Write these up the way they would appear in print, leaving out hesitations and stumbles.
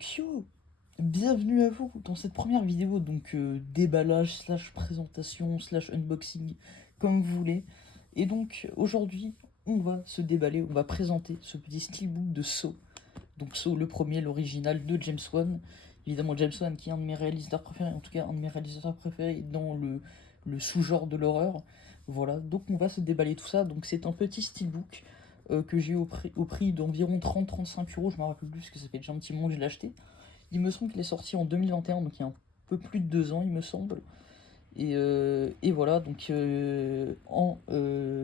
Donc yo, bienvenue à vous dans cette première vidéo, déballage slash présentation slash unboxing, comme vous voulez. Et donc aujourd'hui, on va se déballer, on va présenter ce petit steelbook de Saw. Donc Saw, le premier, l'original de James Wan. Évidemment James Wan qui est un de mes réalisateurs préférés, en tout cas un de mes réalisateurs préférés dans le sous-genre de l'horreur. Voilà, donc on va se déballer tout ça. Donc c'est un petit steelbook que j'ai eu au prix d'environ 30-35 euros, je me rappelle plus parce que ça fait déjà un petit moment que je l'ai acheté. Il me semble qu'il est sorti en 2021, donc il y a un peu plus de 2 ans, il me semble. Et voilà, en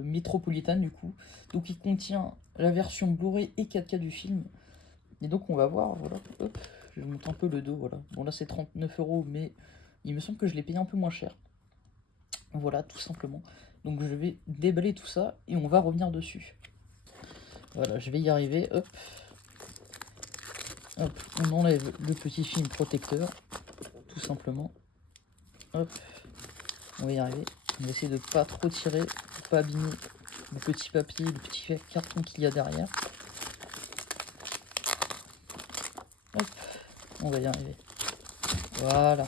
métropolitane du coup. Donc il contient la version Blu-ray et 4K du film. Et donc on va voir, voilà, hop, je vais monter un peu le dos, voilà. Bon là c'est 39 euros, mais il me semble que je l'ai payé un peu moins cher. Voilà, tout simplement. Donc je vais déballer tout ça et on va revenir dessus. Voilà, je vais y arriver, hop. Hop, on enlève le petit film protecteur, tout simplement. Hop, on va y arriver. On va essayer de pas trop tirer, pour pas abîmer le petit papier, le petit carton qu'il y a derrière. Hop, on va y arriver. Voilà.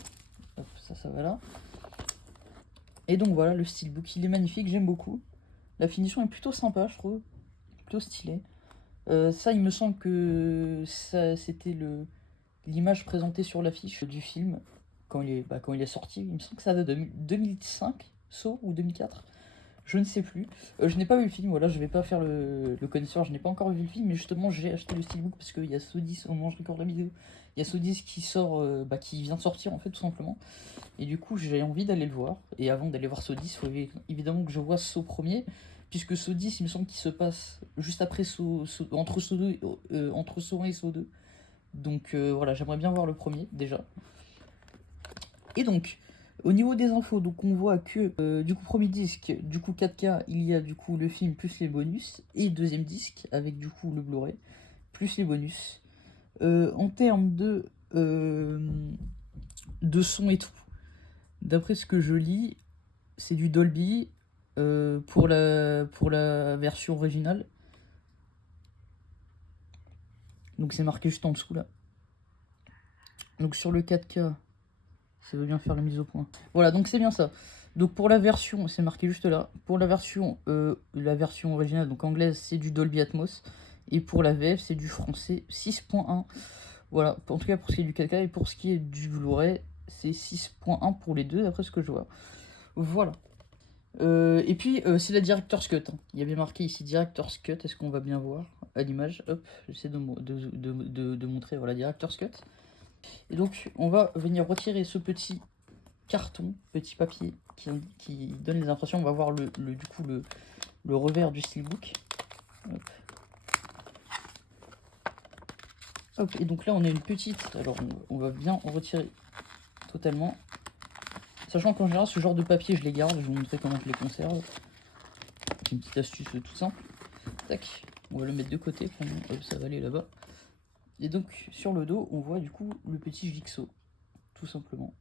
Hop, ça va là. Et donc voilà, le steelbook, il est magnifique, j'aime beaucoup. La finition est plutôt sympa, je trouve. Plutôt stylé. Ça, il me semble que ça, c'était l'image présentée sur l'affiche du film quand il est sorti. Il me semble que ça date de 2005, Saw, ou 2004. Je ne sais plus. Je n'ai pas vu le film, voilà, je vais pas faire le connaisseur, je n'ai pas encore vu le film, mais justement j'ai acheté le steelbook parce qu'il y a Saw 10 au moment où je regarde la vidéo. Il y a Saw 10 qui sort, qui vient de sortir en fait, tout simplement. Et du coup, j'ai envie d'aller le voir. Et avant d'aller voir Saw 10, il faut évidemment que je vois Saw premier, puisque Saw 10, il me semble qu'il se passe juste après entre Saw 2, entre Saw 1 et Saw 2. Donc voilà, j'aimerais bien voir le premier déjà. Et donc, au niveau des infos, donc on voit que du coup premier disque, du coup 4K, il y a du coup le film plus les bonus, et deuxième disque avec du coup le Blu-ray plus les bonus. En termes de son et tout, d'après ce que je lis, c'est du Dolby pour la version originale. Donc c'est marqué juste en dessous là. Donc sur le 4K, ça veut bien faire la mise au point. Voilà, donc c'est bien ça. Donc pour la version, c'est marqué juste là. Pour la version originale, donc anglaise, c'est du Dolby Atmos. Et pour la VF, c'est du français 6.1. Voilà, en tout cas pour ce qui est du 4K. Et pour ce qui est du Blu-ray, c'est 6.1 pour les deux, d'après ce que je vois. Voilà. Et puis, c'est la Director's Cut. Hein. Il y a bien marqué ici Director's Cut. Est-ce qu'on va bien voir à l'image? Hop, j'essaie de montrer. Voilà, Director's Cut. Et donc, on va venir retirer ce petit carton, petit papier qui donne les impressions. On va voir le revers du steelbook. Hop. Hop. Et donc là, on a une petite. Alors, on va bien en retirer totalement. Sachant qu'en général, ce genre de papier, je les garde. Je vais vous montrer comment je les conserve. C'est une petite astuce toute simple. Tac. On va le mettre de côté. Hop, ça va aller là-bas. Et donc, sur le dos, on voit du coup le petit Jigsaw. Tout simplement.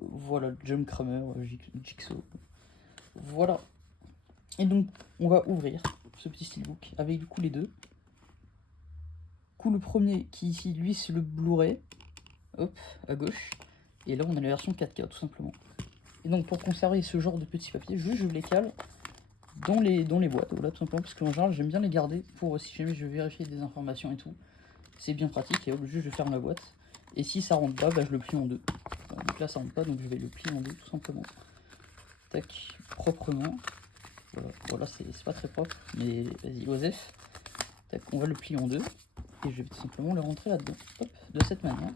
Voilà, John Kramer, Jigsaw. Voilà. Et donc, on va ouvrir ce petit steelbook avec du coup les deux. Du coup, le premier qui ici, lui, c'est le Blu-ray. Hop, à gauche. Et là, on a la version 4K, tout simplement. Et donc, pour conserver ce genre de petits papiers, juste je les cale dans les boîtes. Voilà, tout simplement, parce qu'en général, j'aime bien les garder pour si jamais je veux vérifier des informations et tout. C'est bien pratique. Et hop, juste je ferme la boîte. Et si ça rentre pas, bah, je le plie en deux. Voilà, donc là, ça rentre pas, donc je vais le plier en deux, tout simplement. Tac, proprement. Voilà, c'est pas très propre, mais vas-y, Osef. Tac, on va le plier en deux. Et je vais tout simplement le rentrer là-dedans. Hop, de cette manière.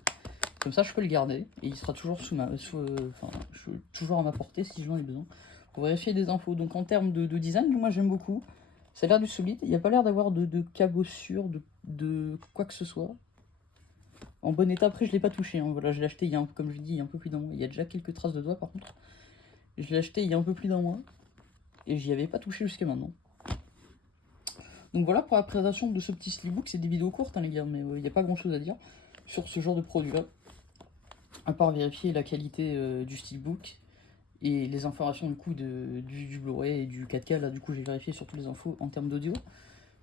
Comme ça, je peux le garder. Et il sera toujours toujours à ma portée si j'en ai besoin. Pour vérifier des infos. Donc en termes de design, moi j'aime beaucoup. Ça a l'air du solide. Il n'y a pas l'air d'avoir de cabossure, de quoi que ce soit. En bon état, après je l'ai pas touché. Hein. Voilà, je l'ai acheté, comme je dis, il y a un peu plus d'un mois. Il y a déjà quelques traces de doigts par contre. Je l'ai acheté il y a un peu plus d'un mois. Et j'y avais pas touché jusqu'à maintenant. Donc voilà pour la présentation de ce petit steelbook. C'est des vidéos courtes, hein, les gars, mais il n'y a pas grand chose à dire sur ce genre de produit-là. À part vérifier la qualité du steelbook et les informations du coup du Blu-ray et du 4K. Là, du coup, j'ai vérifié surtout les infos en termes d'audio.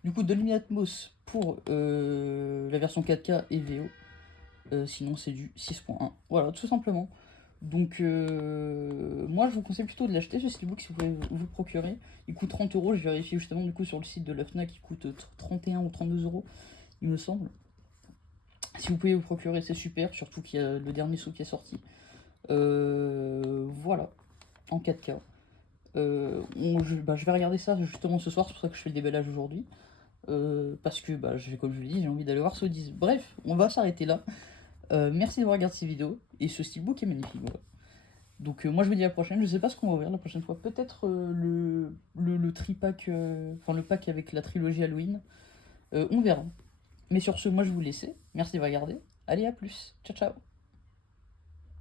Du coup, Dolby Atmos pour la version 4K et VO. Sinon, c'est du 6.1. Voilà, tout simplement. Donc, moi, je vous conseille plutôt de l'acheter, ce steelbook, si vous pouvez vous procurer. Il coûte 30 euros. Je vérifie justement, du coup, sur le site de la Fnac, il coûte 31 ou 32 euros, il me semble. Si vous pouvez vous procurer, c'est super, surtout qu'il y a le dernier saut qui est sorti. Voilà, en 4K. Je vais regarder ça justement ce soir, c'est pour ça que je fais le déballage aujourd'hui. Parce que, comme je vous l'ai dit, j'ai envie d'aller voir ce 10. Bref, on va s'arrêter là. Merci d'avoir regardé ces vidéos. Et ce steelbook est magnifique. Voilà. Donc, moi je vous dis à la prochaine. Je sais pas ce qu'on va ouvrir la prochaine fois. Peut-être le tripack, enfin le pack avec la trilogie Halloween. On verra. Mais sur ce, moi je vais vous laisser. Merci de regarder. Allez, à plus. Ciao, ciao.